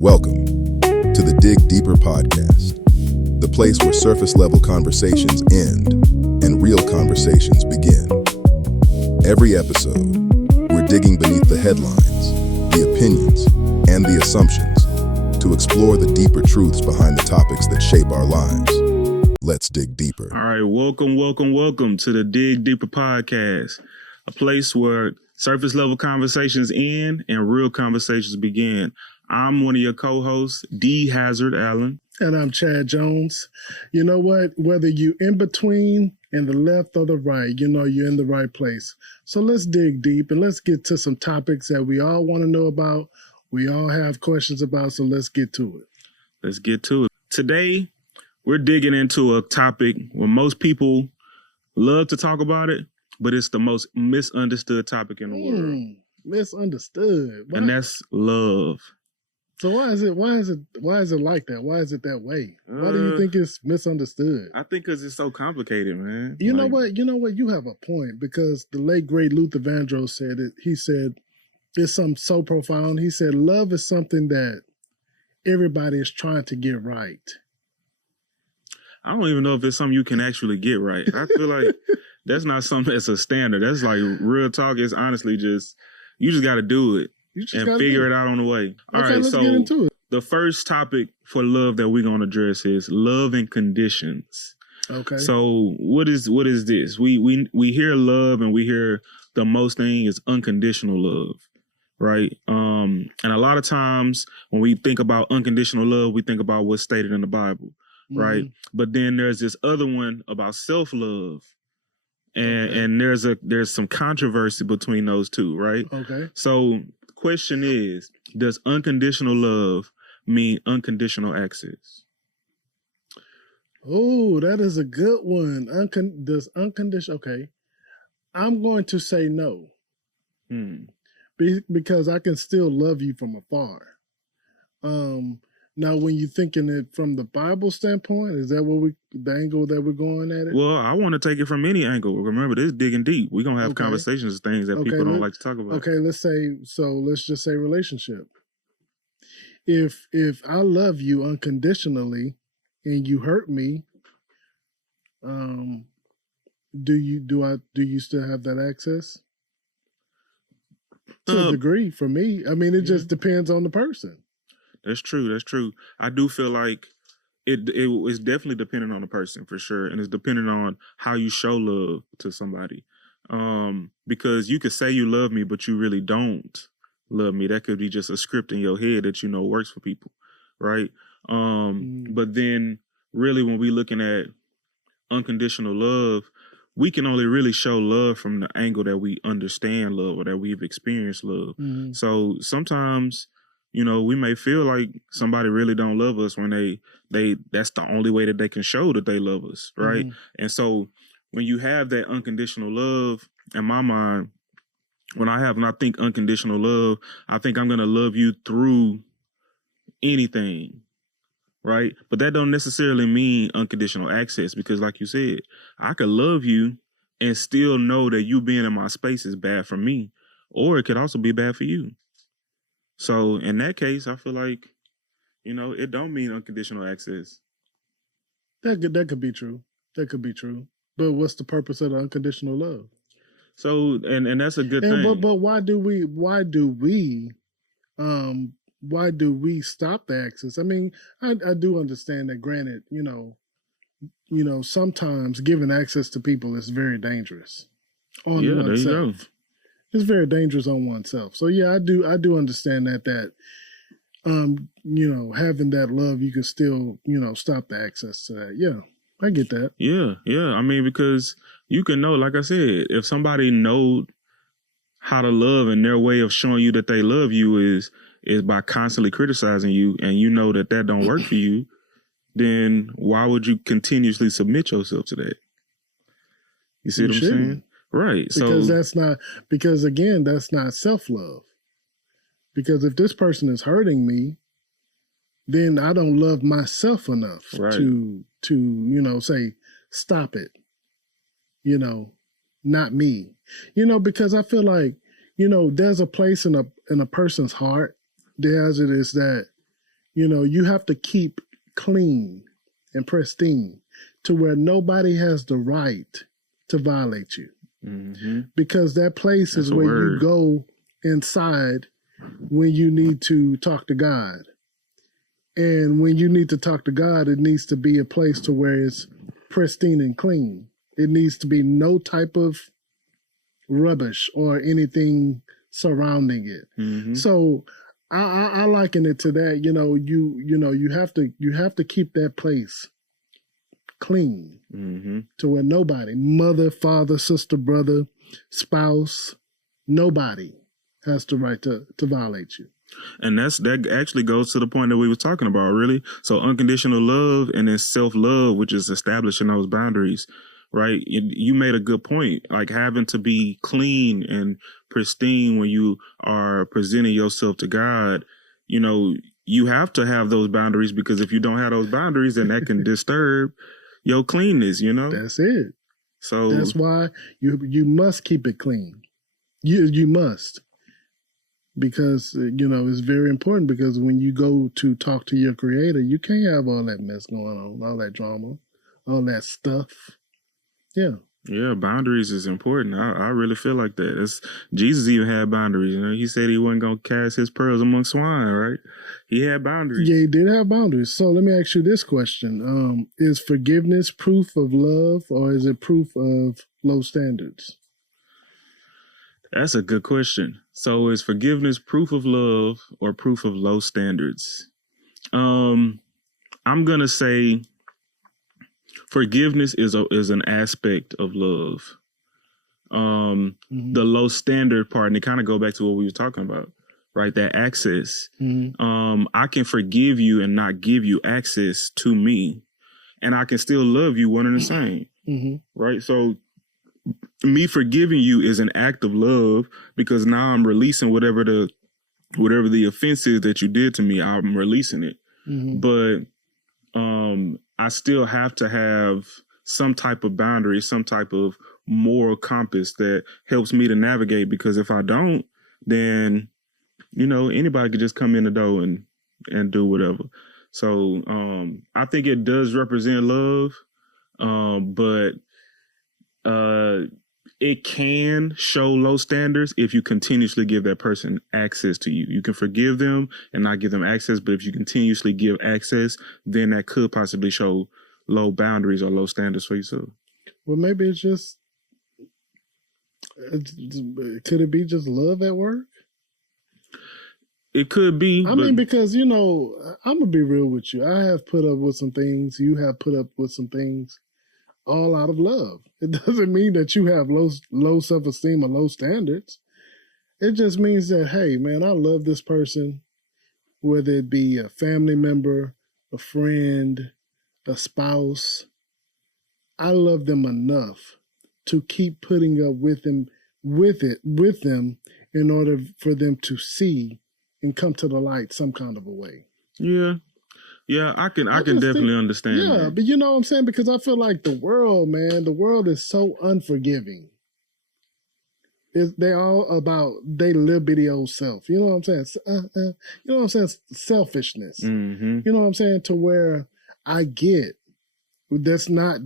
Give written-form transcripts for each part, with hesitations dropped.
Welcome to the Dig Deeper podcast, the place where surface level conversations end and real conversations begin. Every episode, we're digging beneath the headlines, the opinions, and the assumptions to explore the deeper truths behind the topics that shape our lives. Let's dig deeper. All right, welcome to the Dig Deeper podcast, a place where surface level conversations end and real conversations begin. I'm one of your co-hosts, D. Hazard Allen. And I'm Chad Jones. You know what? Whether you in between and the left or the right, you know you're in the right place. So let's dig deep and let's get to some topics that we all want to know about. We all have questions about, so let's get to it. Let's get to it. Today, we're digging into a topic where most people love to talk about it, but it's the most misunderstood topic in the world. Misunderstood. And that's love. So why is it like that? Why is it that way? Why do you think it's misunderstood? I think because it's so complicated, man. You know what? You have a point, because the late great Luther Vandross said it. He said it's something so profound. He said love is something that everybody is trying to get right. I don't even know if it's something you can actually get right. I feel like that's not something that's a standard. That's like real talk. It's honestly just, you just got to do it and figure it out on the way. All right, let's so get into it. The first topic for love that we're going to address is love and conditions. Okay. So what is this? We hear love and we hear the most thing is unconditional love, right? And a lot of times when we think about unconditional love, we think about what's stated in the Bible, right? But then there's this other one about self-love. And there's some controversy between those two, right? Okay. So the question is, does unconditional love mean unconditional access? Oh, that is a good one. Does unconditional? Okay, I'm going to say no. Because I can still love you from afar. Now, when you're thinking it from the Bible standpoint, is that the angle that we're going at it? Well, I want to take it from any angle. Remember, this is digging deep. We're going to have conversations, things that people don't like to talk about. Okay, let's just say relationship. If I love you unconditionally and you hurt me, do you still have that access? To a degree, for me. I mean, it just depends on the person. That's true. I do feel like it is definitely dependent on the person, for sure. And it's dependent on how you show love to somebody. Because you could say you love me, but you really don't love me. That could be just a script in your head that works for people, right? But then really when we're looking at unconditional love, we can only really show love from the angle that we understand love or that we've experienced love. So sometimes, we may feel like somebody really don't love us when they that's the only way that they can show that they love us, right? And so when you have that unconditional love, in my mind, when I think unconditional love, I think I'm going to love you through anything, right? But that don't necessarily mean unconditional access, because like you said, I could love you and still know that you being in my space is bad for me, or it could also be bad for you. So in that case, I feel like, it don't mean unconditional access. That could be true. That could be true. But what's the purpose of the unconditional love? So and that's a good thing. But why do we stop the access? I mean, I do understand that. Granted, sometimes giving access to people is very dangerous on oneself. There you go. It's very dangerous on oneself. So yeah, I do understand that having that love, you can still, stop the access to that. Yeah, I get that. Yeah. I mean, because you can know, like I said, if somebody know how to love and their way of showing you that they love you is by constantly criticizing you, and you know that don't work for you, then why would you continuously submit yourself to that? You see what I'm saying? Right. Because that's not self-love. Because if this person is hurting me, then I don't love myself enough to say, stop it. Not me. Because I feel like, there's a place in a person's heart, as it is, that you have to keep clean and pristine to where nobody has the right to violate you. Mm-hmm. Because that place That's is a where word. you go inside when you need to talk to God. And when you need to talk to God, it needs to be a place to where it's pristine and clean. It needs to be no type of rubbish or anything surrounding it. Mm-hmm. So I liken it to that. You have to keep that place clean Mm-hmm. to where nobody, mother, father, sister, brother, spouse, nobody has the right to violate you. And that actually goes to the point that we were talking about, really. So unconditional love and then self-love, which is establishing those boundaries, right? You made a good point, like having to be clean and pristine when you are presenting yourself to God. You have to have those boundaries, because if you don't have those boundaries, then that can disturb your cleanness, That's it. So That's why you must keep it clean. You must. Because, it's very important, because when you go to talk to your creator, you can't have all that mess going on, all that drama, all that stuff. Yeah. Yeah, boundaries is important. I really feel like that. Jesus even had boundaries. He said he wasn't going to cast his pearls among swine, right? He had boundaries. Yeah, he did have boundaries. So let me ask you this question. Is forgiveness proof of love, or is it proof of low standards? That's a good question. So is forgiveness proof of love or proof of low standards? I'm going to say forgiveness is an aspect of love. The low standard part, and it kind of go back to what we were talking about, right? That access. I can forgive you and not give you access to me, and I can still love you one and the same, right? So me forgiving you is an act of love, because now I'm releasing whatever the offense is that you did to me. I'm releasing it, but I still have to have some type of boundary, some type of moral compass that helps me to navigate. Because if I don't, then anybody could just come in the door and do whatever. So I think it does represent love, but it can show low standards if you continuously give that person access to you. You can forgive them and not give them access, but if you continuously give access, then that could possibly show low boundaries or low standards for yourself. Well, maybe it's just, could it be just love at work? It could be. I mean, because, I'm going to be real with you. I have put up with some things. You have put up with some things, all out of love. It doesn't mean that you have low self-esteem or low standards. It just means that, hey, man, I love this person, whether it be a family member, a friend, a spouse. I love them enough to keep putting up with them in order for them to see and come to the light some kind of a way. Yeah, I can definitely understand. Yeah, that. but you know what I'm saying? Because I feel like the world is so unforgiving. They're all about their little bitty old self. You know what I'm saying? You know what I'm saying? Selfishness. Mm-hmm. You know what I'm saying? To where I get that's not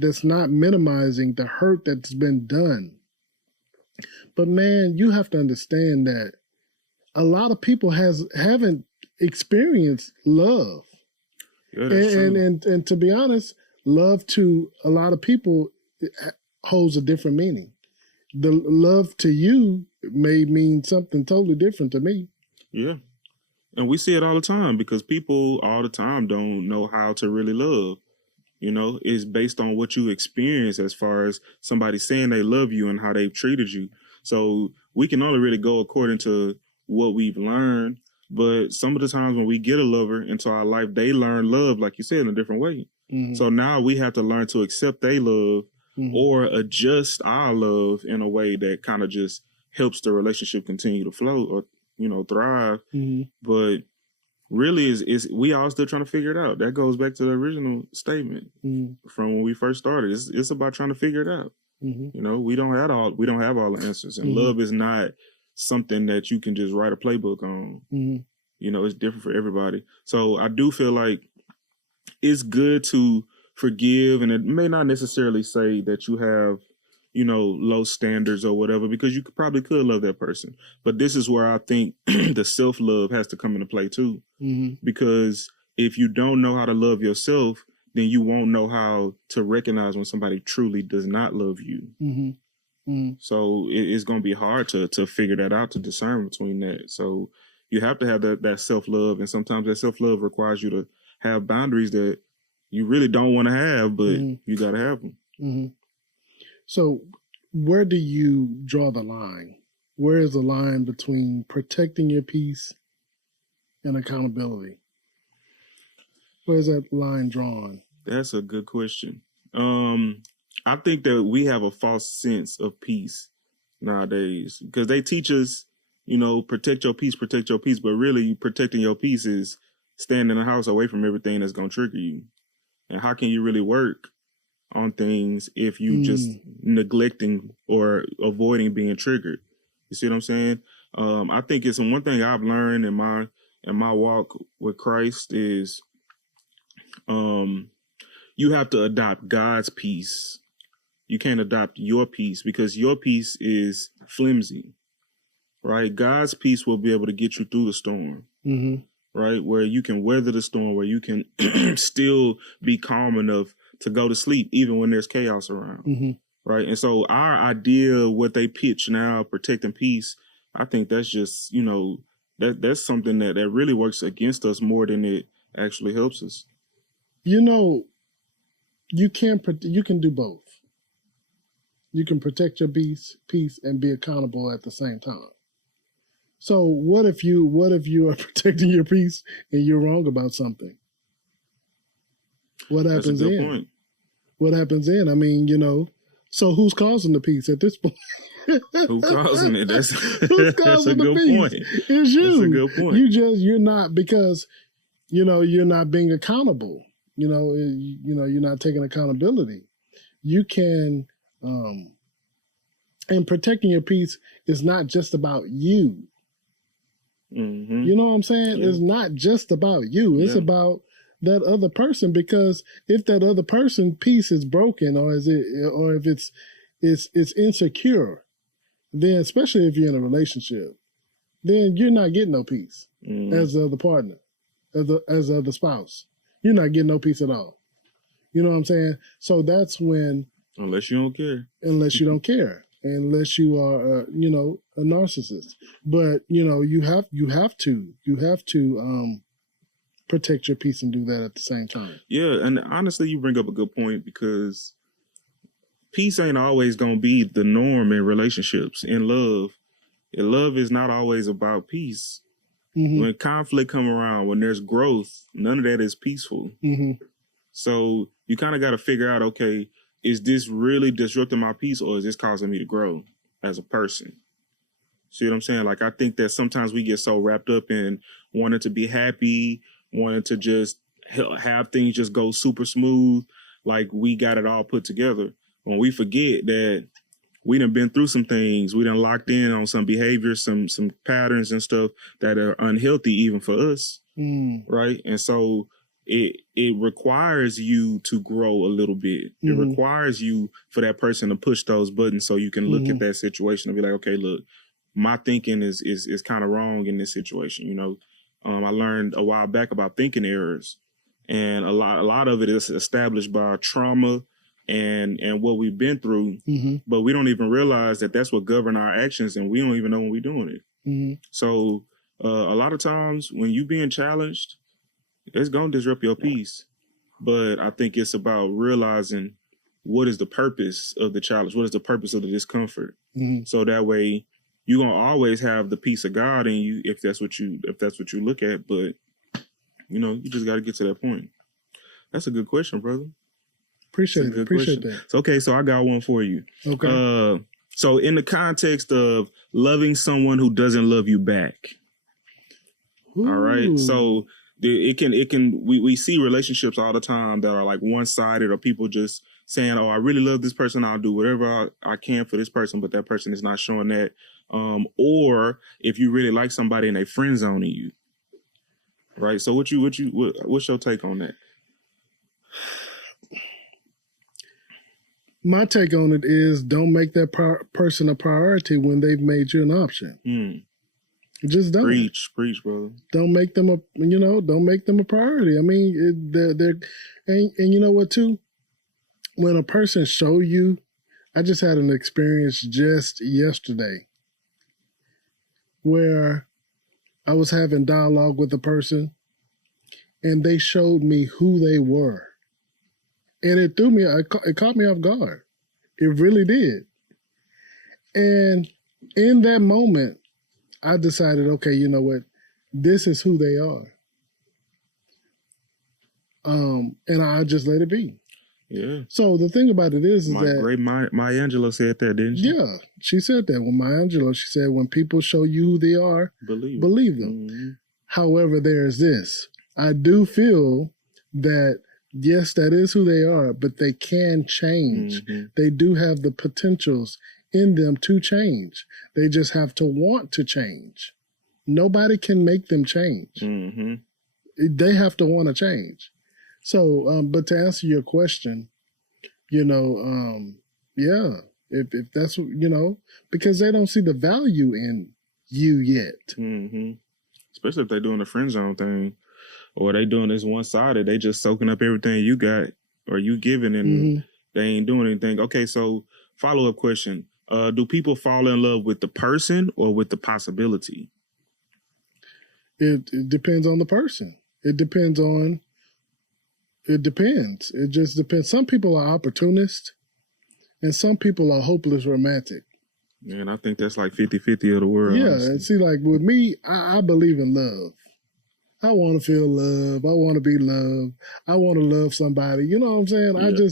minimizing the hurt that's been done. But man, you have to understand that a lot of people haven't experienced love. Yeah, that's true. And to be honest, love to a lot of people holds a different meaning. The love to you may mean something totally different to me. Yeah. And we see it all the time, because people all the time don't know how to really love. It's based on what you experience as far as somebody saying they love you and how they've treated you. So we can only really go according to what we've learned. But some of the times when we get a lover into our life, they learn love, like you said, in a different way. Mm-hmm. So now we have to learn to accept their love, or adjust our love in a way that kind of just helps the relationship continue to flow or, thrive. Mm-hmm. But really is we all still trying to figure it out. That goes back to the original statement from when we first started. It's about trying to figure it out. Mm-hmm. We don't have all the answers, and love is not something that you can just write a playbook on. You know, it's different for everybody. So I do feel like it's good to forgive, and it may not necessarily say that you have, you know, low standards or whatever, because you probably could love that person. But this is where I think the self-love has to come into play too. Mm-hmm. Because if you don't know how to love yourself, then you won't know how to recognize when somebody truly does not love you. Mm-hmm. Mm-hmm. So it's going to be hard to figure that out, to discern between that. So you have to have that self-love, and sometimes that self-love requires you to have boundaries that you really don't want to have, but you got to have them. Mm-hmm. So where do you draw the line? Where is the line between protecting your peace and accountability? Where is that line drawn? That's a good question. I think that we have a false sense of peace nowadays because they teach us, you know, protect your peace, but really protecting your peace is staying in the house away from everything that's going to trigger you. And how can you really work on things if you just neglecting or avoiding being triggered? You see what I'm saying? I think it's one thing I've learned in my walk with Christ is you have to adopt God's peace. You can't adopt your peace because your peace is flimsy, right? God's peace will be able to get you through the storm, right? Where you can weather the storm, where you can still be calm enough to go to sleep even when there's chaos around, right? And so our idea of what they pitch now, protecting peace, I think that's just, you know, that's something that really works against us more than it actually helps us. You know, you can do both. You can protect your peace and be accountable at the same time. So what if you are protecting your peace and you're wrong about something? What happens then? Point. What happens then? I mean, you know, so who's causing the peace at this point? Who's causing it? That's causing a good point. It's you. That's a good point. You're not, because, you know, you're not being accountable. You know, you're not taking accountability. You can, and protecting your peace is not just about you. You know what I'm saying? Yeah. It's not just about you. It's about that other person, because if that other person peace is broken, or if it's insecure, then especially if you're in a relationship, then you're not getting no peace as the other partner, as the other spouse. You're not getting no peace at all. You know what I'm saying? So that's when, unless you don't care, unless you are, you know, a narcissist. But you know, you have to protect your peace and do that at the same time. Yeah, and honestly, you bring up a good point, because peace ain't always gonna be the norm in relationships. In love is not always about peace. When conflict come around, when there's growth, none of that is peaceful. So you kind of got to figure out, okay, is this really disrupting my peace, or is this causing me to grow as a person? See what I'm saying? Like, I think that sometimes we get so wrapped up in wanting to be happy, wanting to just have things just go super smooth, like we got it all put together. When we forget that we done been through some things, we done locked in on some behaviors, some patterns and stuff that are unhealthy even for us, right? And so it requires you to grow a little bit. It requires you for that person to push those buttons so you can look at that situation and be like, okay, look, my thinking is kind of wrong in this situation. You know, I learned a while back about thinking errors, and a lot of it is established by trauma and what we've been through, but we don't even realize that that's what govern our actions, and we don't even know when we're doing it. So a lot of times when you being challenged, it's going to disrupt your peace. But I think it's about realizing what is the purpose of the challenge, what is the purpose of the discomfort. So that way you're going to always have the peace of God in you, if that's what you look at. But, you know, you just got to get to that point. That's a good question, brother. Appreciate that. So, okay, so I got one for you. Okay. So in the context of loving someone who doesn't love you back. All right. So we see relationships all the time that are like one-sided, or people just saying, oh, I really love this person, I'll do whatever I can for this person, but that person is not showing that. Or if you really like somebody and they friend zoning you, Right. So what's your take on that? My take on it is don't make that person a priority when they've made you an option. Just don't. Preach, brother. Don't make them don't make them a priority. I mean, they're and you know what too? When a person show you, I just had an experience just yesterday where I was having dialogue with a person and they showed me who they were. And it threw me, it caught me off guard. It really did. And in that moment, I decided, okay, you know what? This is who they are. And I just let it be. Yeah. So the thing about it is that great Maya Angelou said that, didn't she? Yeah, she said that. When Maya Angelou, she said, when people show you who they are, believe them. Mm-hmm. However, there's this. I do feel that, yes, that is who they are, but they can change. Mm-hmm. They do have the potentials in them to change. They just have to want to change. Nobody can make them change. Mm-hmm. They have to want to change. So, but to answer your question, yeah, if that's, because they don't see the value in you yet. Mm-hmm. Especially if they're doing the friend zone thing, or they doing this one-sided, they just soaking up everything you got or you giving, and they ain't doing anything. Okay, so follow-up question. Do people fall in love with the person or with the possibility? It depends on the person. It depends. It just depends. Some people are opportunists and some people are hopeless romantic. And I think that's like 50-50 of the world. Yeah, honestly. and see, like with me, I believe in love. I want to feel love. I want to be loved. I want to love somebody. You know what I'm saying? Yeah.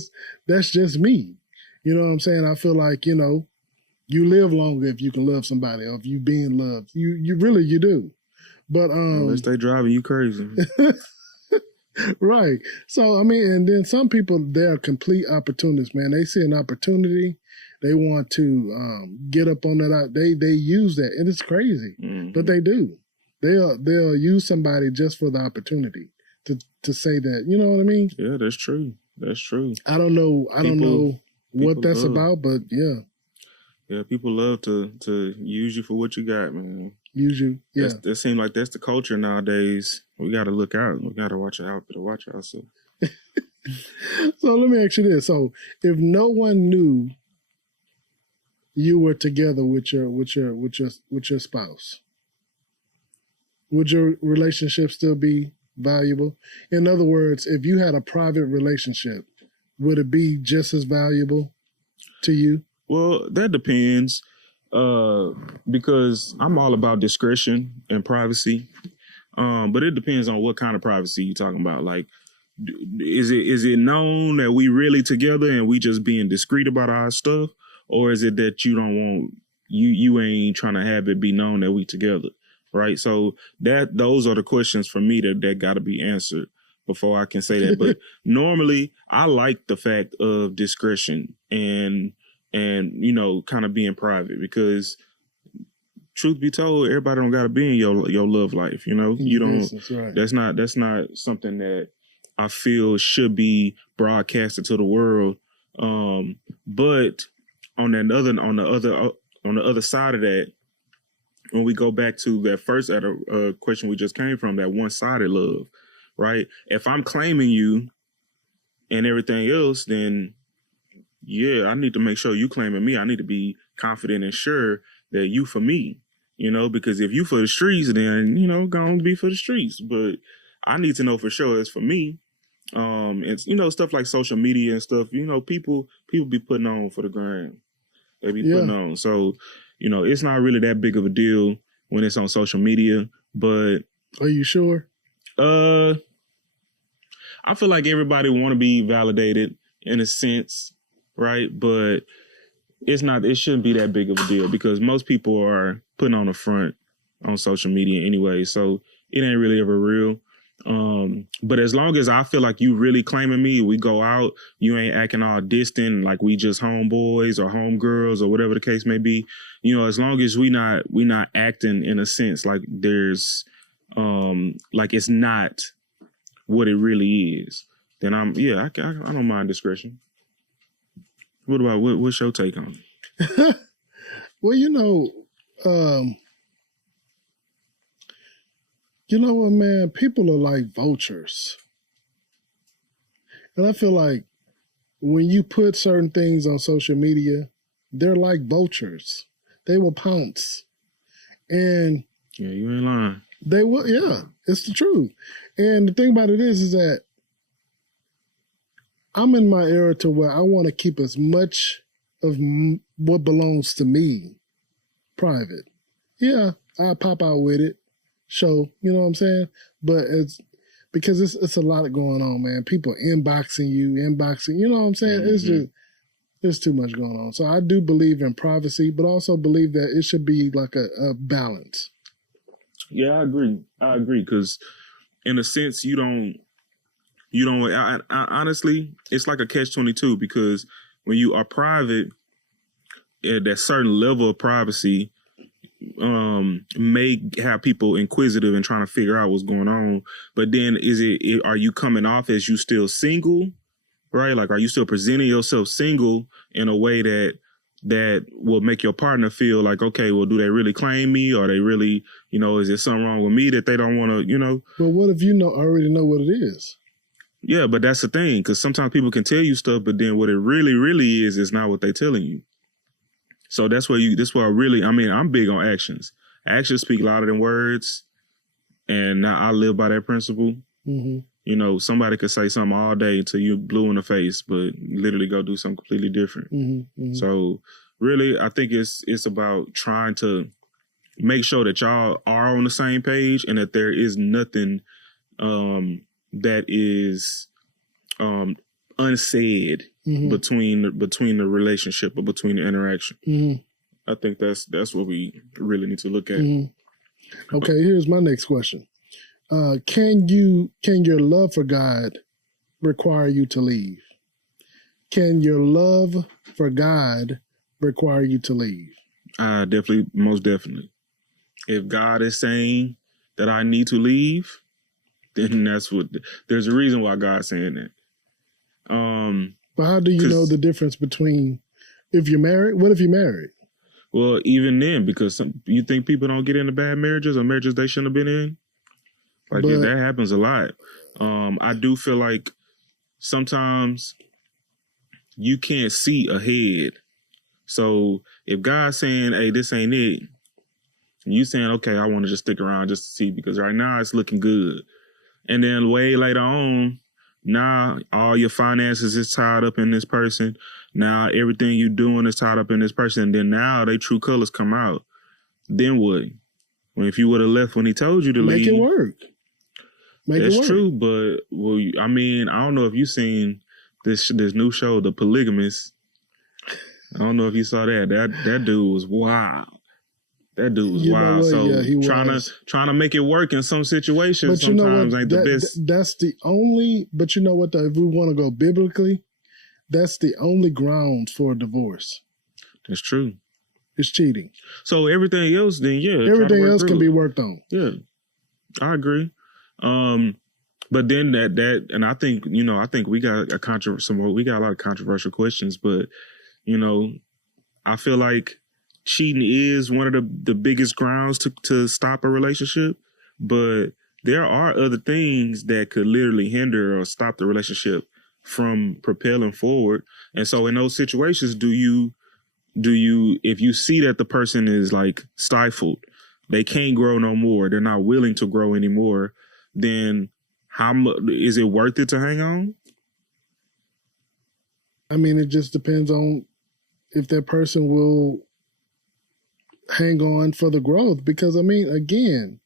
That's just me. You know what I'm saying? I feel like, you live longer if you can love somebody or if you being loved. You really do. But unless they driving you crazy. Right. So, I mean, and then some people, they're complete opportunists, man. They see an opportunity. They want to get up on that. They use that, and it's crazy, but they do. They'll use somebody just for the opportunity to say that. You know what I mean? Yeah, that's true. That's true. I don't know what that's about, but yeah. Yeah, people love to use you for what you got, man. Use you. Yeah. It seems like that's the culture nowadays. We got to look out. We got to watch out. Watch ourselves. So let me ask you this: so if no one knew you were together with your spouse, would your relationship still be valuable? In other words, if you had a private relationship, would it be just as valuable to you? Well, that depends, because I'm all about discretion and privacy. But it depends on what kind of privacy you're talking about. Like, is it known that we really together and we just being discreet about our stuff, or is it that you don't want you ain't trying to have it be known that we together, right? So those are the questions for me that got to be answered before I can say that. But normally, I like the fact of discretion and kind of being private, because truth be told, everybody don't got to be in your love life. You don't. That's right. That's not something that I feel should be broadcasted to the world. But on the other side of that, when we go back to that first question we just came from, that one-sided love, right? If I'm claiming you and everything else, then yeah, I need to make sure you claiming me. I need to be confident and sure that you for me, because if you for the streets, then, gonna be for the streets. But I need to know for sure it's for me. And, stuff like social media and stuff, people be putting on for the gram. They be putting on. So, it's not really that big of a deal when it's on social media, but. Are you sure? I feel like everybody want to be validated in a sense. Right. But it shouldn't be that big of a deal, because most people are putting on a front on social media anyway. So it ain't really ever real. But as long as I feel like you really claiming me, we go out, you ain't acting all distant, like we just homeboys or homegirls or whatever the case may be, as long as we not acting in a sense like there's like it's not what it really is, then I don't mind discretion. What about what's your take on it? Well, you know what, man? People are like vultures. And I feel like when you put certain things on social media, they're like vultures. They will pounce. And yeah, you ain't lying. They will, yeah, it's the truth. And the thing about it is that I'm in my era to where I want to keep as much of what belongs to me private. Yeah, I pop out with it, show, you know what I'm saying? But it's because it's a lot going on, man. People inboxing, you know what I'm saying? It's just, there's too much going on. So I do believe in privacy, but also believe that it should be like a balance. Yeah, I agree. Because in a sense, you don't. I honestly, it's like a catch-22 because when you are private, that certain level of privacy may have people inquisitive and trying to figure out what's going on. But then, are you coming off as you still single, right? Like, are you still presenting yourself single in a way that will make your partner feel like, okay, well, do they really claim me? Or they really, is there something wrong with me that they don't want to, But what if you already know what it is? Yeah, but that's the thing, because sometimes people can tell you stuff, but then what it really, really is not what they're telling you. So that's where I'm big on actions. Actions speak louder than words, and I live by that principle. Mm-hmm. Somebody could say something all day until you're blue in the face, but literally go do something completely different. Mm-hmm. Mm-hmm. So really, I think it's about trying to make sure that y'all are on the same page and that there is nothing that is unsaid between the relationship or between the interaction. Mm-hmm. I think that's what we really need to look at. Mm-hmm. Okay, here's my next question. Can your love for God require you to leave? Can your love for God require you to leave? Definitely, most definitely. If God is saying that I need to leave, then there's a reason why God's saying that. But how do you know the difference between if you're married? What if you're married? Well, even then, because you think people don't get into bad marriages or marriages they shouldn't have been in? Like, that happens a lot. I do feel like sometimes you can't see ahead. So if God's saying, hey, this ain't it, and you saying, okay, I want to just stick around just to see, because right now it's looking good. And then way later on, now all your finances is tied up in this person. Now everything you're doing is tied up in this person. And then now they true colors come out. Then what? Well, if you would have left when he told you to leave. Make it work. That's true, but I don't know if you've seen this new show, The Polygamist. I don't know if you saw that. That dude was wild. That dude was wild. So yeah, trying to make it work in some situations sometimes ain't the best. That's the only. But you know what? If we want to go biblically, that's the only ground for a divorce. That's true. It's cheating. So everything else, then everything else can be worked on. Yeah, I agree. But then and I think we got we got a lot of controversial questions, but I feel like cheating is one of the biggest grounds to stop a relationship, but there are other things that could literally hinder or stop the relationship from propelling forward. And so in those situations, do you if you see that the person is like stifled, they can't grow no more, they're not willing to grow anymore, then how much is it worth it to hang on? I mean, it just depends on if that person will hang on for the growth. Because again,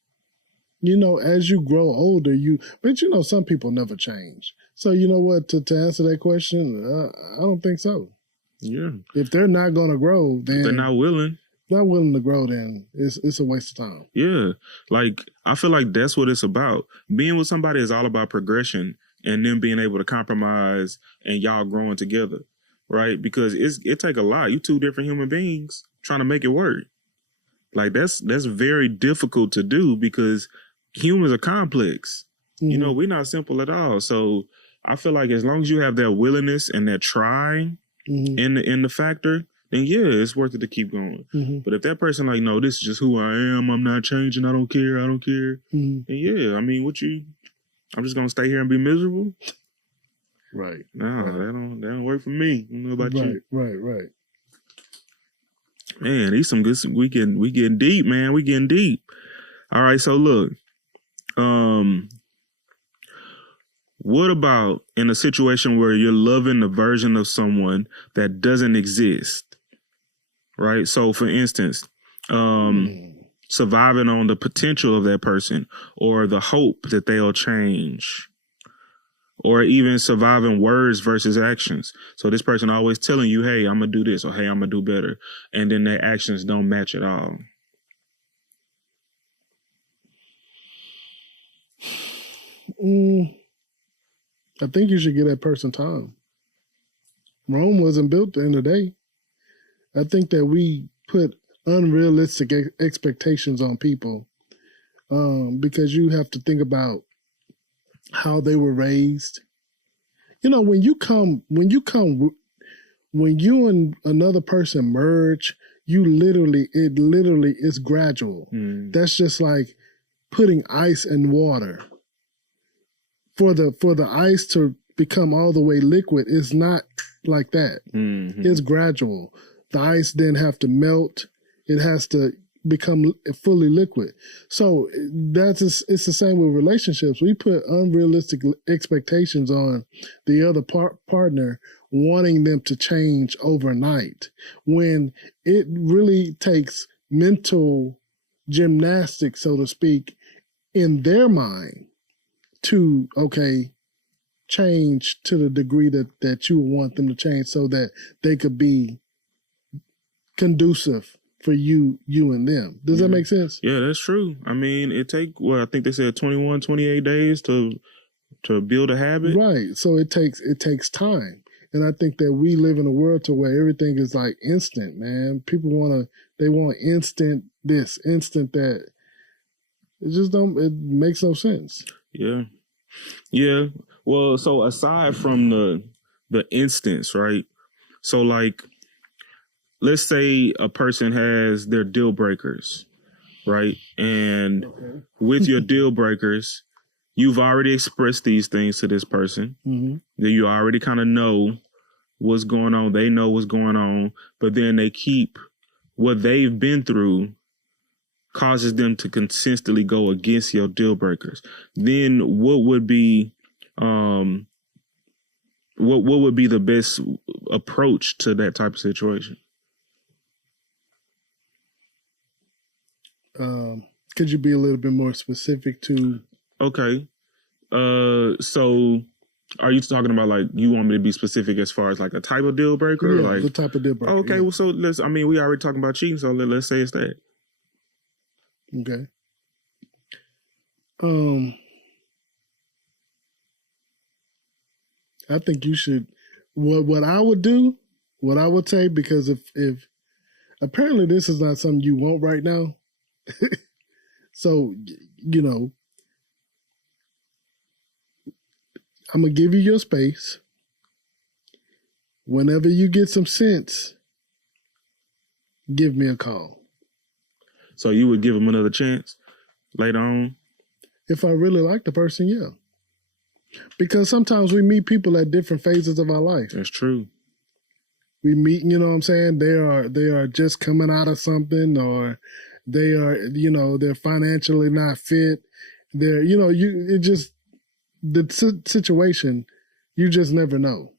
as you grow older, but some people never change. So you know what, to answer that question, I don't think so. Yeah. If they're not going to grow, then if they're not willing to grow, then it's a waste of time. Yeah. Like, I feel like that's what it's about. Being with somebody is all about progression and them being able to compromise and y'all growing together, right? Because it take a lot. You two different human beings trying to make it work. Like, that's very difficult to do because humans are complex. Mhm. You know, we're not simple at all. So I feel like as long as you have that willingness and that try Mhm. in the factor, then yeah, it's worth it to keep going. Mhm. But if that person like, no, this is just who I am, I'm not changing, I don't care, Mhm. then yeah, I mean, I'm just gonna stay here and be miserable? Right. No, Right. that don't work for me. I don't know about you. Right. Man, these some good. We getting deep, man. We getting deep. All right, so look, what about in a situation where you're loving a version of someone that doesn't exist, right? So, for instance, surviving on the potential of that person or the hope that they'll change, or even surviving words versus actions. So this person always telling you, hey, I'm going to do this, or hey, I'm going to do better. And then their actions don't match at all. I think you should give that person time. Rome wasn't built in a day. I think that we put unrealistic expectations on people because you have to think about how they were raised. You know, when you and another person merge, it literally is gradual. That's just like putting ice in water. For the ice to become all the way liquid, it's not like that. Mm-hmm. It's gradual. The ice then have to melt. It has to become fully liquid. So it's the same with relationships. We put unrealistic expectations on the other partner, wanting them to change overnight, when it really takes mental gymnastics, so to speak, in their mind to, okay, change to the degree that you want them to change so that they could be conducive for you and them. Does that make sense? Yeah, that's true. I mean, I think they said 21, 28 days to build a habit. Right. So it takes time. And I think that we live in a world to where everything is like instant, man. People want instant this, instant that. It makes no sense. Yeah. Yeah. Well, so aside from the instance, right? So like, let's say a person has their deal breakers, right? And with your deal breakers, you've already expressed these things to this person. Mm-hmm. That you already kind of know what's going on. They know what's going on, but then they keep what they've been through causes them to consistently go against your deal breakers. Then what would be what would be the best approach to that type of situation? Could you be a little bit more specific to? Okay. So are you talking about like you want me to be specific as far as like a type of deal breaker? Yeah, or like the type of deal breaker. Okay, yeah. well, so we already talking about cheating, so let's say it's that. Okay. I think you should. What I would do, what I would say, because if apparently this is not something you want right now, so you know, I'm gonna give you your space. Whenever you get some sense, give me a call. So you would give them another chance later on? If I really like the person, yeah. Because sometimes we meet people at different phases of our life. That's true. We meet, you know what I'm saying? They are just coming out of something, or they are, they're financially not fit. They're, the situation, you just never know.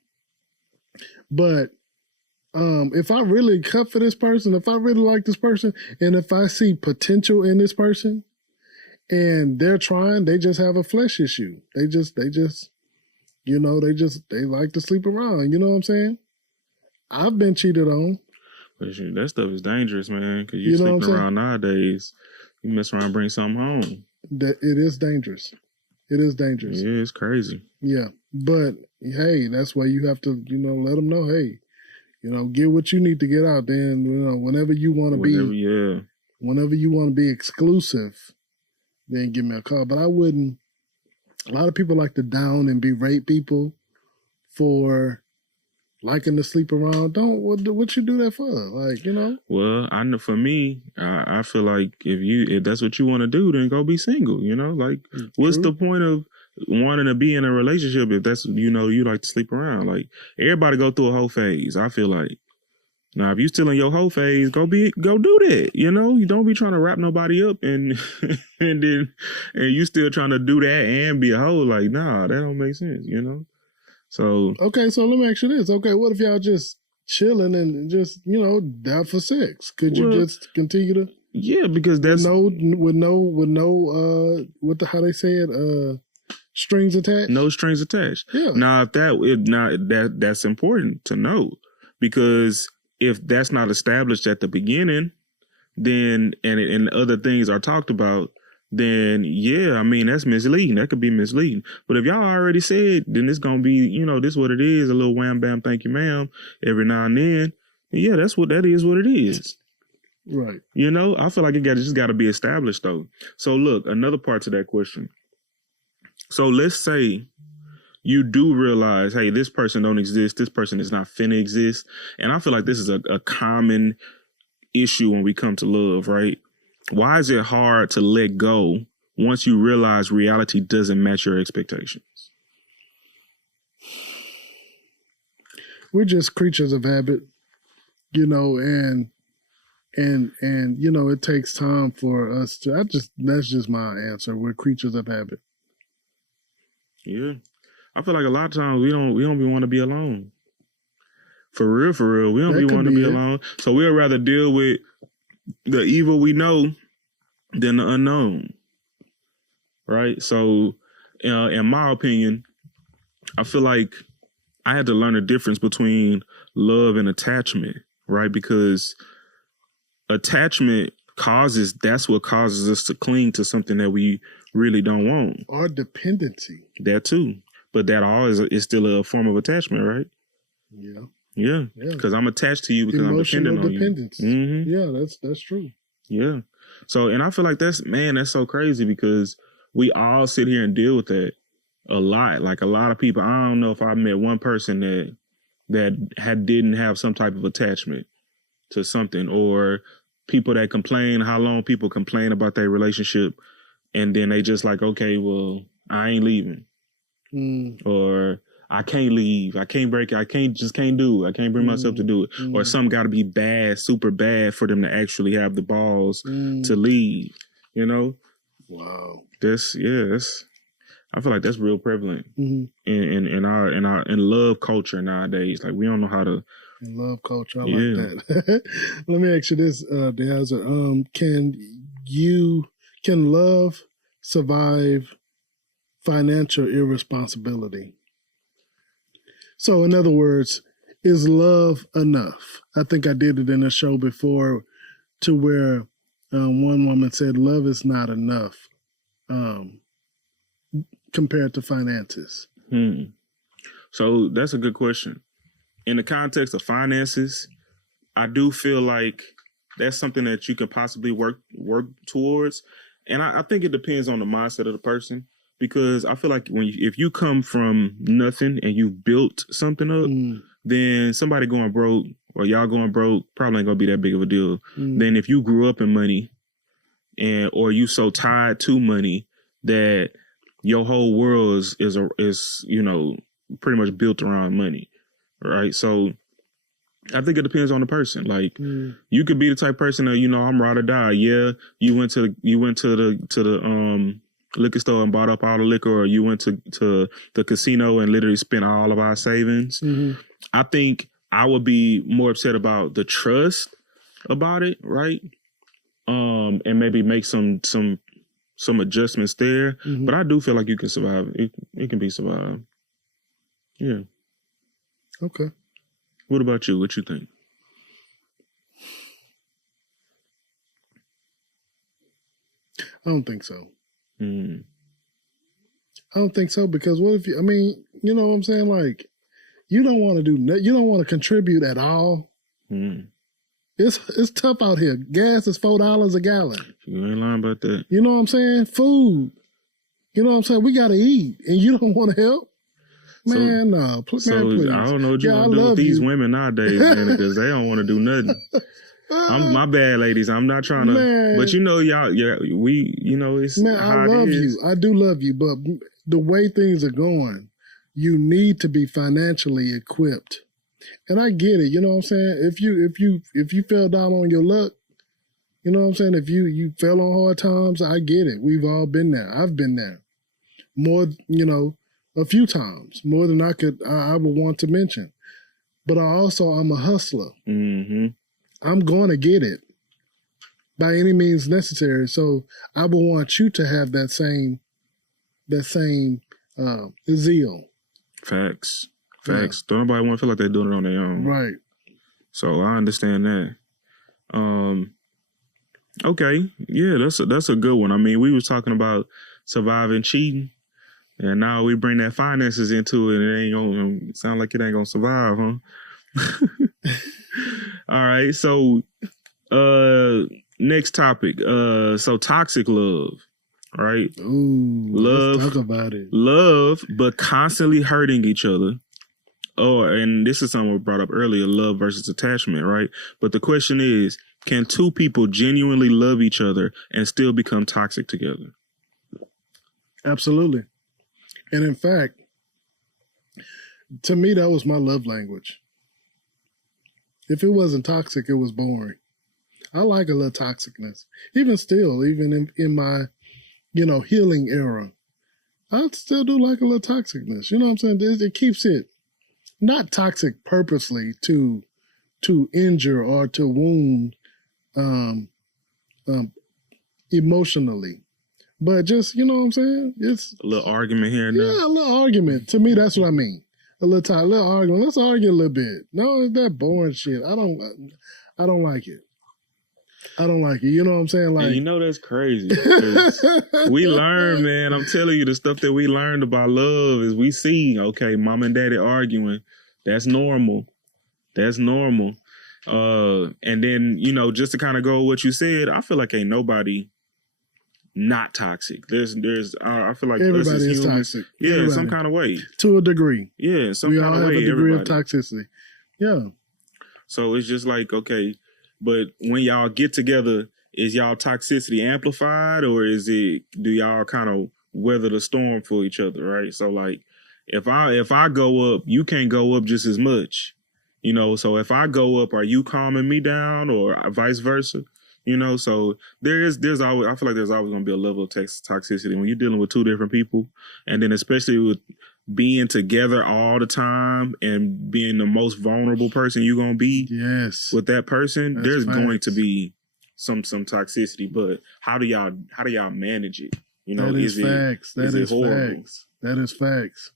But if I really cut for this person, if I really like this person, and if I see potential in this person, and they're trying, they just have a flesh issue. They like to sleep around. You know what I'm saying? I've been cheated on. That stuff is dangerous, man. Because you sleeping around nowadays, you mess around and bring something home. That it is dangerous. It is dangerous. Yeah, it's crazy. Yeah, but hey, that's why you have to, let them know, hey, get what you need to get out. Then, whenever you want to be exclusive, then give me a call. But I wouldn't. A lot of people like to down and berate people for liking to sleep around. What you do that for? Like, you know? Well, I know for me, I feel like if that's what you want to do, then go be single. You know, like what's True. the point of wanting to be in a relationship if that's you like to sleep around? Like everybody go through a whole phase. I feel like now if you still in your whole phase, go do that. You know, you don't be trying to wrap nobody up and and you still trying to do that and be a hoe. Like nah, that don't make sense. You know. So okay, so let me ask you this. Okay, what if y'all just chilling and just down for sex? Could you just continue to? Yeah, because that's with no how they say it strings attached. No strings attached. Yeah. Now that's important to know because if that's not established at the beginning, then and other things are talked about. Then yeah, I mean that's misleading. That could be misleading. But if y'all already said, then it's gonna be, this what it is, a little wham bam, thank you, ma'am, every now and then. Yeah, that's what it is. Right. I feel like just gotta be established though. So look, another part to that question. So let's say you do realize, hey, this person don't exist, this person is not finna exist. And I feel like this is a common issue when we come to love, right? Why is it hard to let go once you realize reality doesn't match your expectations? We're just creatures of habit, and it takes time for us to. That's just my answer. We're creatures of habit. Yeah, I feel like a lot of times we don't want to be alone. For real, we don't want to be alone. So we'd rather deal with the evil we know than the unknown, right? So, in my opinion, I feel like I had to learn the difference between love and attachment, right? Because attachment that's what causes us to cling to something that we really don't want. Or dependency. That too. But that always is still a form of attachment, right? Yeah. Yeah. Because I'm attached to you because Emotional I'm dependent dependence. on you. Mm-hmm. Yeah, that's true. Yeah. So, and I feel like that's so crazy because we all sit here and deal with that a lot. Like a lot of people, I don't know if I met one person that didn't have some type of attachment to something, or people that how long people complain about their relationship and then they just like, okay, well, I ain't leaving. Or I can't leave. I can't break it. I can't do it. I can't bring myself to do it. Or something got to be bad, super bad for them to actually have the balls to leave, Wow. I feel like that's real prevalent in our love culture nowadays. Like we don't know how to. In love culture, I like that. Let me ask you this, DeHazer. Can love survive financial irresponsibility? So, in other words, is love enough? I think I did it in a show before, to where one woman said, "Love is not enough." Compared to finances? So that's a good question. In the context of finances, I do feel like that's something that you can possibly work towards. And I think it depends on the mindset of the person, because I feel like if you come from nothing and you built something up, then somebody going broke or y'all going broke probably ain't gonna be that big of a deal. Then if you grew up in money or you so tied to money that your whole world is pretty much built around money, right? So I think it depends on the person. Like you could be the type of person that I'm ride or die. Yeah, you went to the liquor store and bought up all the liquor, or you went to the casino and literally spent all of our savings. I think I would be more upset about the trust about it, right? And maybe make some adjustments there. But I do feel like you can survive. It can be survived. Yeah. Okay. What about you? What you think? I don't think so. I don't think so, because what if you know what I'm saying? Like, you don't want to you don't want to contribute at all. It's tough out here. Gas is $4 a gallon. You ain't lying about that. You know what I'm saying? Food. You know what I'm saying? We gotta eat, and you don't want to help. Man, no. Please. I don't know what you're gonna do with these women nowadays, man, because they don't want to do nothing. My bad, ladies. I'm not trying to, man, but y'all, it's man. I love you. I do love you, but the way things are going, you need to be financially equipped. And I get it. You know what I'm saying? If you fell down on your luck, you know what I'm saying? If you fell on hard times, I get it. We've all been there. I've been there. More, a few times, more than I would want to mention. But I'm a hustler. Mm-hmm. I'm going to get it by any means necessary. So I would want you to have that same zeal. Facts. Yeah. Don't nobody want to feel like they're doing it on their own. Right. So I understand that. Okay. Yeah, that's a good one. I mean, we was talking about surviving cheating, and now we bring that finances into it, and it ain't gonna sound like it ain't gonna survive, huh? All right. So next topic. So toxic love. Right? Ooh, love. Let's talk about it. Love, but constantly hurting each other. And this is something we brought up earlier, love versus attachment, right? But the question is, can two people genuinely love each other and still become toxic together? Absolutely. And in fact, to me, that was my love language. If it wasn't toxic, it was boring. I like a little toxicness. Even still, even in my, healing era, I still do like a little toxicness. You know what I'm saying? It keeps it not toxic purposely to injure or to wound emotionally, but just, you know what I'm saying? It's a little argument here and there. Yeah, a little argument. To me, that's what I mean. A little argument. Let's argue a little bit. No, it's that boring shit. I don't like it. I don't like it. You know what I'm saying? Like, and that's crazy. We learn, man. I'm telling you, the stuff that we learned about love is we see, okay, mom and daddy arguing. That's normal. That's normal. And then, just to kind of go with what you said, I feel like ain't nobody not toxic. I feel like everybody is toxic. Yeah, everybody. In some kind of way. To a degree. Yeah, in some kind of way. We all have a degree of toxicity. Yeah. So it's just like, okay, but when y'all get together, is y'all toxicity amplified, or do y'all kind of weather the storm for each other, right? So like, if I go up, you can't go up just as much, So if I go up, are you calming me down, or vice versa? So there's always, I feel like there's always going to be a level of toxicity when you're dealing with two different people, and then especially with being together all the time and being the most vulnerable person you're going to be with that person. That's there's facts. Going to be some toxicity, but how do y'all manage it? That is facts. That is facts. That is facts.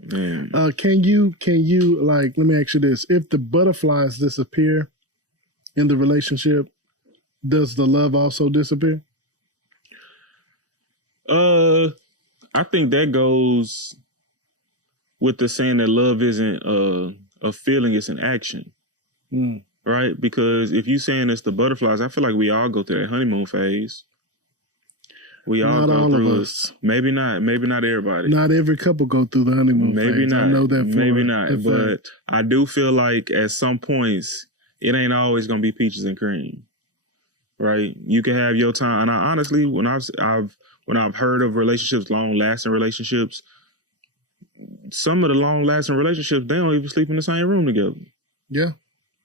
Man. Can you like, let me ask you this. If the butterflies disappear in the relationship, does the love also disappear? I think that goes with the saying that love isn't a feeling, it's an action. Right? Because if you saying it's the butterflies, I feel like we all go through that honeymoon phase. We all go through it. Maybe not everybody. Not every couple go through the honeymoon phase. Maybe not. I know that for maybe not. But I do feel like at some points it ain't always gonna be peaches and cream. Right? You can have your time. And I honestly, when I've heard of relationships, long-lasting relationships, some of the long-lasting relationships, they don't even sleep in the same room together. Yeah.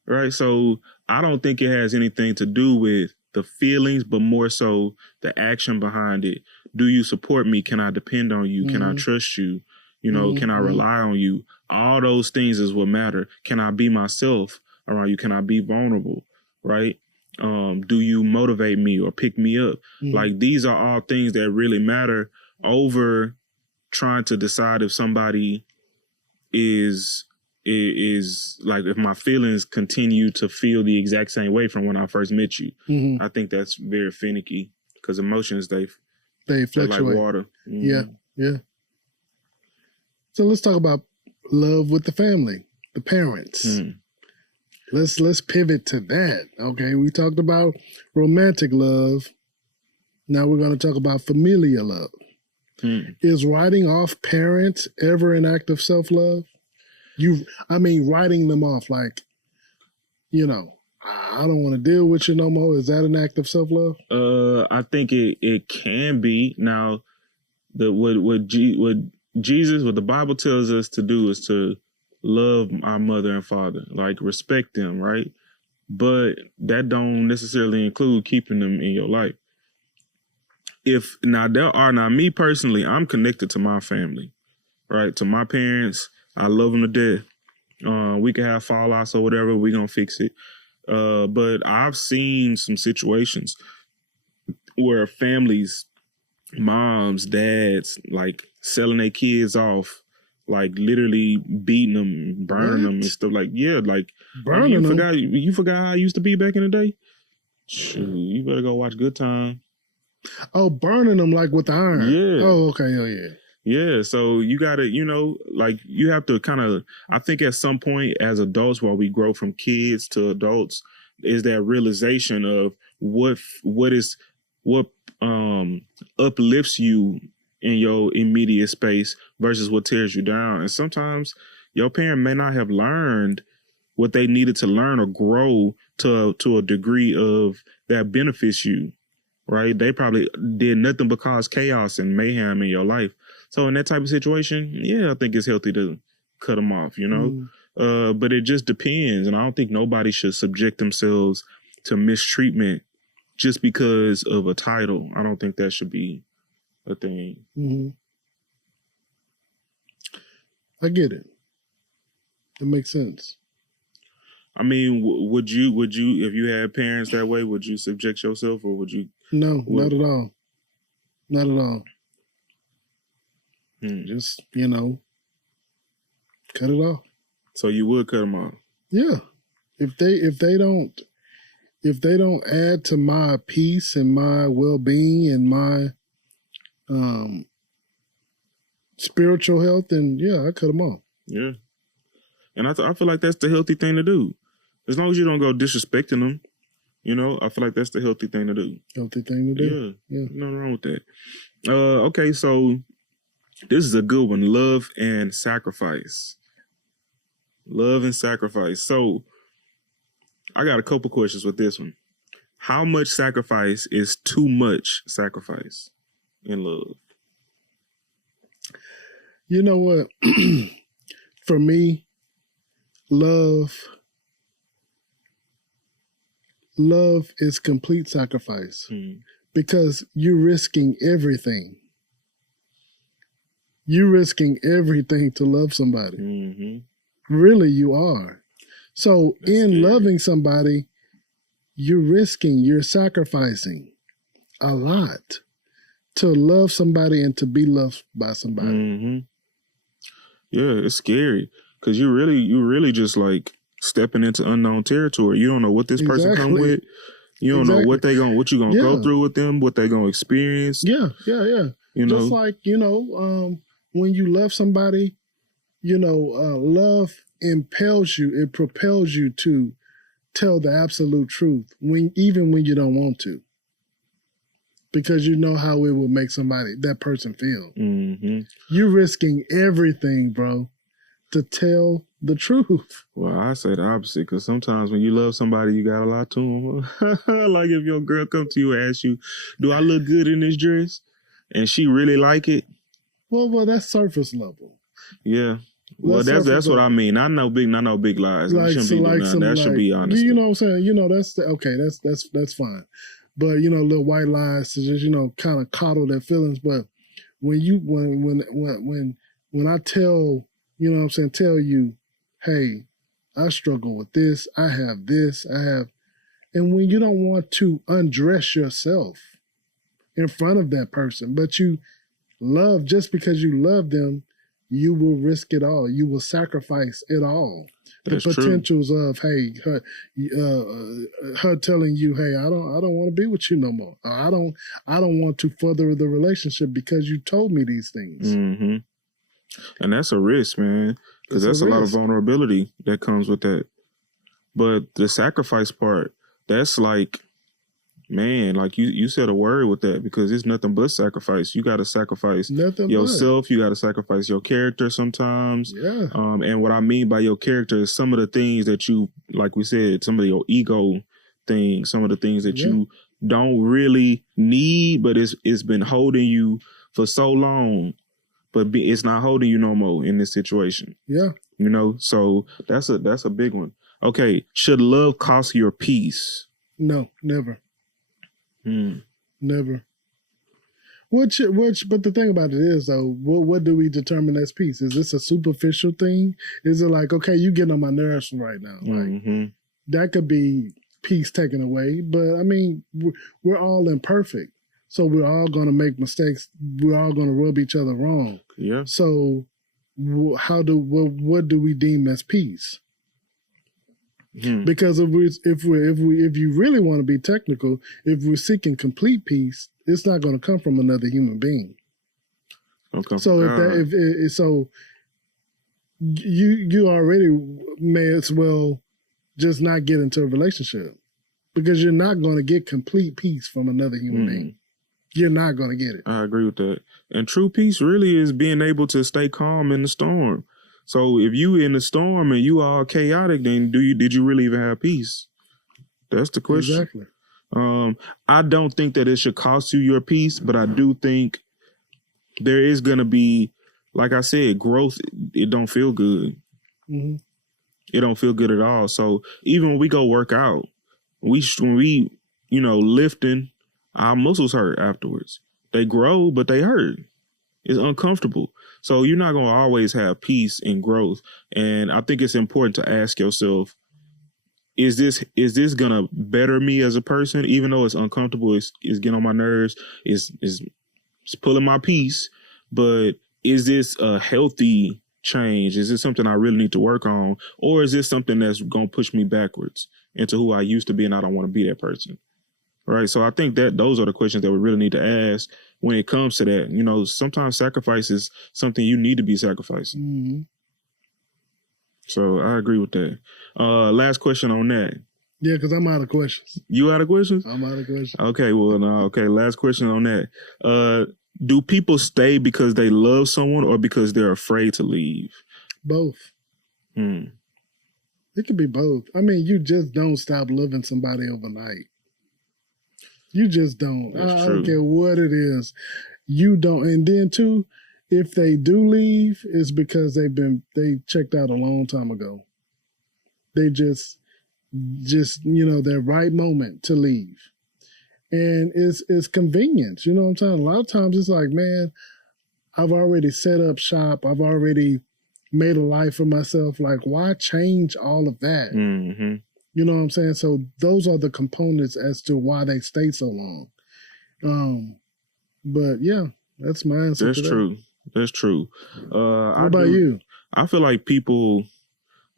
Right? So I don't think it has anything to do with the feelings, but more so the action behind it. Do you support me? Can I depend on you? Can I trust you? Can I rely on you? All those things is what matter. Can I be myself around you? Can I be vulnerable? Right? Do you motivate me or pick me up? Like, these are all things that really matter over trying to decide if somebody is like, if my feelings continue to feel the exact same way from when I first met you. I think that's very finicky because emotions, they fluctuate like water. Yeah. So let's talk about love with the family, the parents. let's pivot to that. Okay, we talked about romantic love. Now we're going to talk about familial love. Is writing off parents ever an act of self-love? Writing them off, like, I don't want to deal with you no more. Is that an act of self-love? I think it can be. Now, what Jesus, what the Bible tells us to do is to love our mother and father, like respect them, right? But that don't necessarily include keeping them in your life. Me personally, I'm connected to my family, right? To my parents, I love them to death. We can have fallouts or whatever, we gonna fix it. But I've seen some situations where families, moms, dads, like selling their kids off, like literally beating them, burning them and stuff. Like, yeah, like burning them. You forgot how it used to be back in the day? Shoot, you better go watch Good Time. Oh, burning them like with the iron. Yeah. Oh, okay. Oh, yeah. Yeah. So you got to, you have to kind of, I think at some point as adults, while we grow from kids to adults, is that realization of what uplifts you in your immediate space versus what tears you down. And sometimes your parent may not have learned what they needed to learn or grow to a degree of that benefits you. Right? They probably did nothing but cause chaos and mayhem in your life. So in that type of situation, yeah, I think it's healthy to cut them off, But it just depends. And I don't think nobody should subject themselves to mistreatment just because of a title. I don't think that should be a thing. Mm-hmm. I get it. It makes sense. I mean, would you, if you had parents that way, would you subject yourself or would you? No, not at all. Not at all. Just, cut it off. So you would cut them off? Yeah. If they don't add to my peace and my well-being and my spiritual health, then yeah, I cut them off. Yeah. And I feel like that's the healthy thing to do. As long as you don't go disrespecting them, I feel like that's the healthy thing to do. Healthy thing to do. Yeah. Nothing wrong with that. Okay, so this is a good one. Love and sacrifice. Love and sacrifice. So I got a couple questions with this one. How much sacrifice is too much sacrifice in love? You know what? For me, love is complete sacrifice because you're risking everything. You're risking everything to love somebody. Mm-hmm. Really, you are. So in loving somebody, you're sacrificing a lot to love somebody and to be loved by somebody. Mm-hmm. Yeah, it's scary because you really just like stepping into unknown territory. You don't know what this person come with. You don't know what you gonna go through with them, what they gonna experience. Yeah. Just like, when you love somebody, love impels you, it propels you to tell the absolute truth even when you don't want to. Because you know how it will make that person feel. Mm-hmm. You're risking everything, bro, to tell the truth. Well, I say the opposite, because sometimes when you love somebody, you got a lot to them. Like if your girl come to you and ask you, do I look good in this dress? And she really like it. Well, that's surface level. Yeah. Well, that's what I mean. I know big lies. Like, that should be honest. You know what I'm saying? That's okay. That's fine. But little white lies to just kind of coddle their feelings. But when I tell tell you, hey, I struggle with this. I have this. And when you don't want to undress yourself in front of that person, but you love, just because you love them, you will risk it all. You will sacrifice it all. That's the potentials true. Of her telling you, hey, I don't want to be with you no more. I don't want to further the relationship because you told me these things. Mm-hmm. And that's a risk, man, because that's a lot of vulnerability that comes with that. But the sacrifice part, that's like, man, like you said a word with that, because it's nothing but sacrifice. You got to sacrifice Nothing yourself. You got to sacrifice your character sometimes. Yeah. And what I mean by your character is some of the things that you, like we said, some of your ego things, some of the things that you don't really need, but it's been holding you for so long, but it's not holding you no more in this situation. Yeah. You know, so that's a big one. Okay, should love cost your peace? No, never. Hmm. Never. But the thing about it is though, what do we determine as peace? Is this a superficial thing? Is it like, okay, you getting on my nerves right now? Like that could be peace taken away. But I mean, we're all imperfect, so we're all going to make mistakes. We're all going to rub each other wrong. Yeah. So what do we deem as peace? Because if you really want to be technical, if we're seeking complete peace, it's not going to come from another human being. So you already may as well just not get into a relationship, because you're not going to get complete peace from another human being. You're not going to get it. I agree with that. And true peace really is being able to stay calm in the storm. So if you in the storm and you are chaotic, then did you really even have peace? That's the question. Exactly. I don't think that it should cost you your peace, but I do think there is going to be, like I said, growth. It don't feel good. Mm-hmm. It don't feel good at all. So even when we go work out, when we lifting, our muscles hurt afterwards. They grow, but they hurt. It's uncomfortable. So you're not going to always have peace and growth. And I think it's important to ask yourself, is this going to better me as a person? Even though it's uncomfortable, it's getting on my nerves, it's pulling my peace, but is this a healthy change? Is this something I really need to work on? Or is this something that's going to push me backwards into who I used to be, and I don't want to be that person? Right. So I think that those are the questions that we really need to ask when it comes to that. Sometimes sacrifice is something you need to be sacrificing. Mm-hmm. So I agree with that. Last question on that. Yeah, because I'm out of questions. You out of questions? I'm out of questions. Okay. Well, no. Okay. Last question on that. Do people stay because they love someone or because they're afraid to leave? Both. It could be both. I mean, you just don't stop loving somebody overnight. You just don't. I don't care what it is. You don't. And then too, if they do leave, it's because they checked out a long time ago. They just their right moment to leave. And it's convenience. You know what I'm saying? A lot of times it's like, man, I've already set up shop. I've already made a life for myself. Like, why change all of that? Mm-hmm. You know what I'm saying? So those are the components as to why they stay so long. But yeah, that's my answer. That's true. That's true. What about you? I feel like people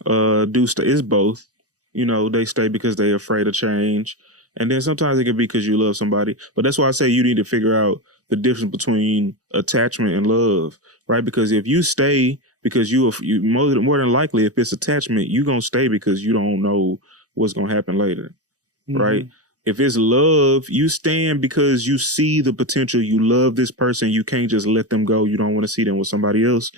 do stay. It's both. They stay because they're afraid of change. And then sometimes it can be because you love somebody. But that's why I say you need to figure out the difference between attachment and love, right? Because if you stay because you more than likely, if it's attachment, you're going to stay because you don't know what's going to happen later, right? If it's love, you stand because you see the potential. You love this person. You can't just let them go. You don't want to see them with somebody else.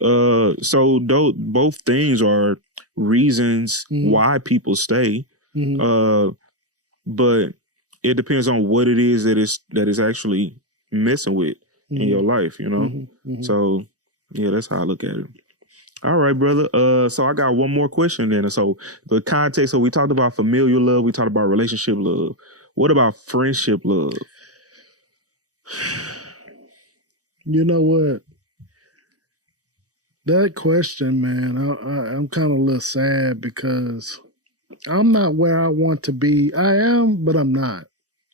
So both things are reasons why people stay. But it depends on what it is that is actually messing with in your life, So yeah, that's how I look at it. All right, brother. So I got one more question then. So the context, so we talked about familial love, we talked about relationship love. What about friendship love? You know what? That question, man, I'm kind of a little sad because I'm not where I want to be. I am, but I'm not.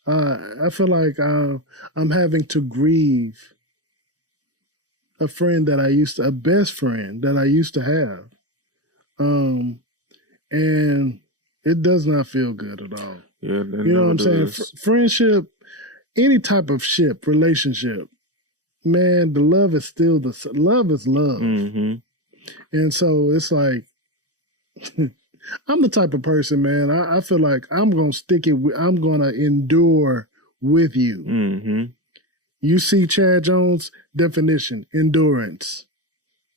I feel like I'm having to grieve a friend that a best friend that I used to have. And it does not feel good at all. Yeah, you know what I'm saying? Friendship, any type of relationship, man, the love is still love is love. And so it's like, I'm the type of person, man. I feel like I'm gonna stick it. I'm gonna endure with you. Mm-hmm. You see Chad Jones' definition, endurance.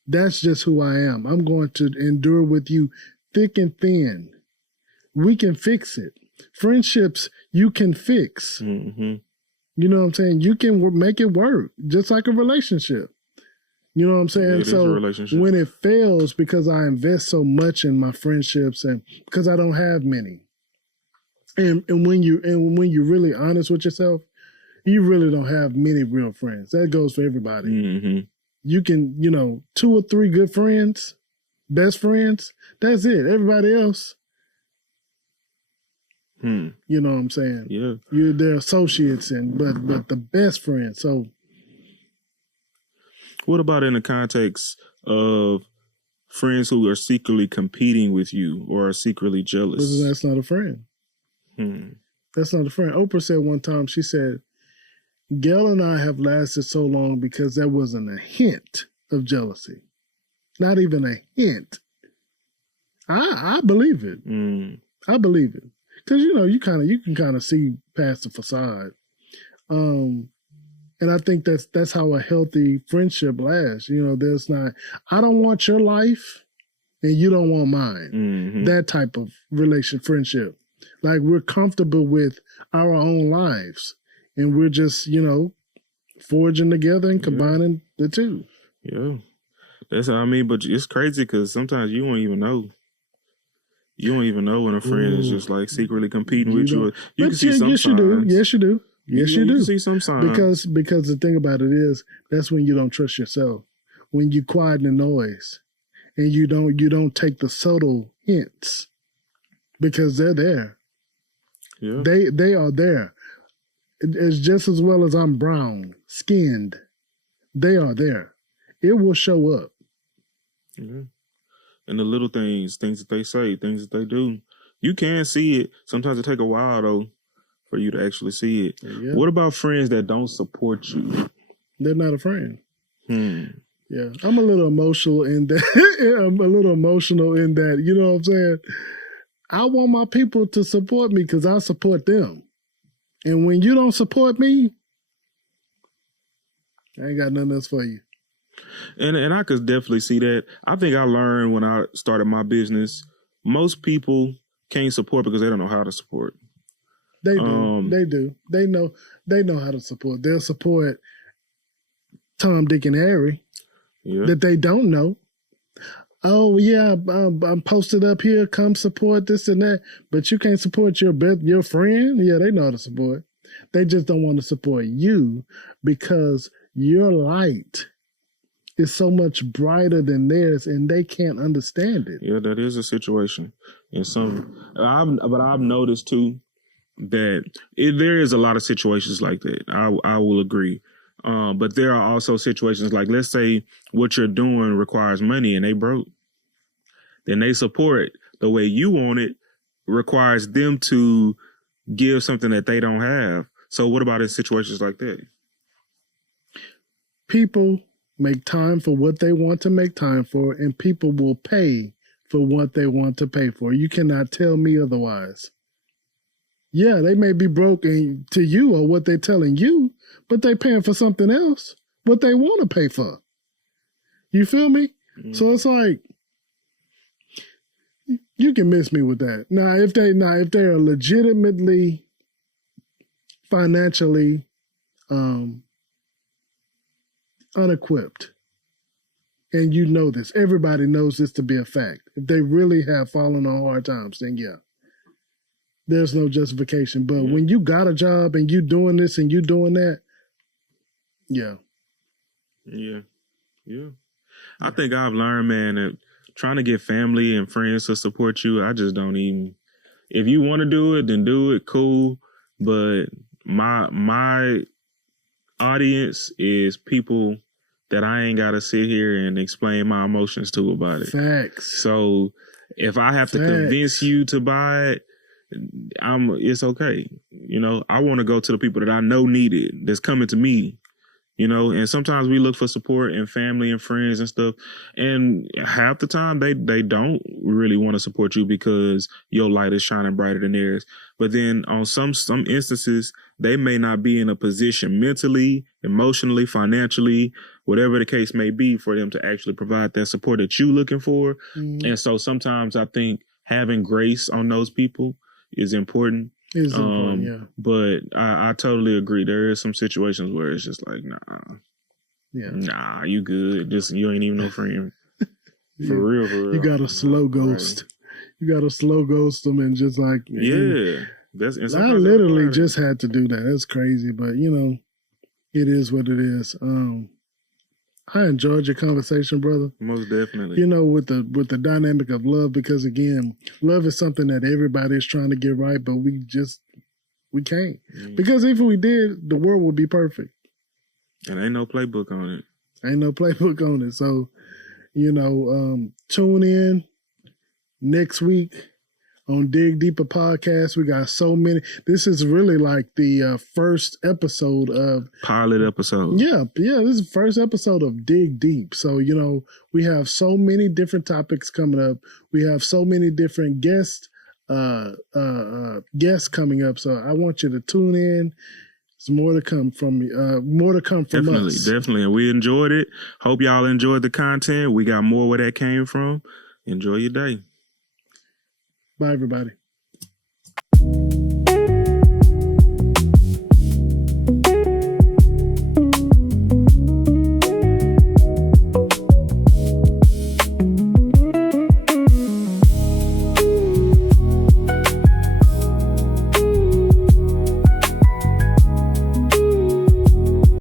That's just who I am. I'm going to endure with you thick and thin. We can fix it. Friendships, you can fix. Mm-hmm. You know what I'm saying? You can make it work, just like a relationship. You know what I'm saying? It is a relationship. When it fails, because I invest so much in my friendships and because I don't have many, and when you're really honest with yourself, you really don't have many real friends. That goes for everybody. Mm-hmm. You can, 2 or 3 good friends, best friends. That's it. Everybody else, you know what I'm saying? Yeah. You're their associates, but the best friends. So. What about in the context of friends who are secretly competing with you or are secretly jealous? That's not a friend. That's not a friend. Oprah said one time, she said, Gail and I have lasted so long because there wasn't a hint of jealousy. Not even a hint. I believe it. I believe it. Because, you can kind of see past the facade. And I think that's how a healthy friendship lasts. There's not, I don't want your life and you don't want mine. Mm-hmm. That type of friendship. Like we're comfortable with our own lives and we're just, forging together and combining the two. Yeah. That's what I mean. But it's crazy because sometimes you won't even know. You don't even know when a friend is just like secretly competing with you. You can see some signs. Yes, you do. Yes, you do. Yes, you do. You can see some signs. Because the thing about it is, that's when you don't trust yourself. When you quiet the noise, and you don't take the subtle hints, because they're there. Yeah, they are there. It's just as well as I'm brown skinned. They are there. It will show up. Yeah. And the little things that they say, things that they do, you can see it. Sometimes it take a while though for you to actually see it. Yeah. What about friends that don't support you? They're not a friend. Yeah, I'm a little emotional in that. I'm a little emotional in that. You know what I'm saying? I want my people to support me because I support them. And when you don't support me, I ain't got nothing else for you. And I could definitely see that. I think I learned when I started my business, most people can't support because they don't know how to support. They do. They do. They know how to support. They'll support Tom, Dick, and Harry that they don't know. Oh yeah, I'm posted up here. Come support this and that. But you can't support your friend. Yeah, they know how to support. They just don't want to support you because your light is so much brighter than theirs, and they can't understand it. Yeah, that is a situation. But I've noticed too that there is a lot of situations like that. I will agree. But there are also situations like, let's say what you're doing requires money and they broke. Then they support the way you want it, requires them to give something that they don't have. So what about in situations like that? People make time for what they want to make time for, and people will pay for what they want to pay for. You cannot tell me otherwise. Yeah, they may be broken to you or what they're telling you, but they're paying for something else, what they want to pay for. You feel me? So it's like, you can miss me with that. Now, if they are legitimately financially unequipped, and you know this, everybody knows this to be a fact. If they really have fallen on hard times, then yeah, there's no justification. But when you got a job and you doing this and you doing that, yeah. I think I've learned, man, that trying to get family and friends to support you, I just don't even. If you want to do it, then do it. Cool. But my audience is people that I ain't got to sit here and explain my emotions to about it. Facts. So if I have to convince you to buy it, it's okay. I want to go to the people that I know need it, that's coming to me. You know, and sometimes we look for support in family and friends and stuff. And half the time they don't really want to support you because your light is shining brighter than theirs. But then on some instances, they may not be in a position mentally, emotionally, financially, whatever the case may be, for them to actually provide that support that you're looking for. Mm-hmm. And so sometimes I think having grace on those people is important. But I totally agree. There is some situations where it's just like, nah, you good. Just you ain't even no friend. For real. You got to slow ghost. Right. You got to slow ghost them and just like, that's. I literally just had to do that. That's crazy, but you know, it is what it is. I enjoyed your conversation, brother. Most definitely. You know, with the dynamic of love, because again, love is something that everybody is trying to get right, but we can't. Mm. Because if we did, the world would be perfect. And ain't no playbook on it. Ain't no playbook on it. So, you know, tune in next week on Dig Deeper Podcast. We got so many. This is really like the first episode of pilot episode. Yeah. This is the first episode of Dig Deep. So, you know, we have so many different topics coming up. We have so many different guests coming up. So I want you to tune in. There's more to come from us. Definitely. And we enjoyed it. Hope y'all enjoyed the content. We got more where that came from. Enjoy your day. Bye, everybody.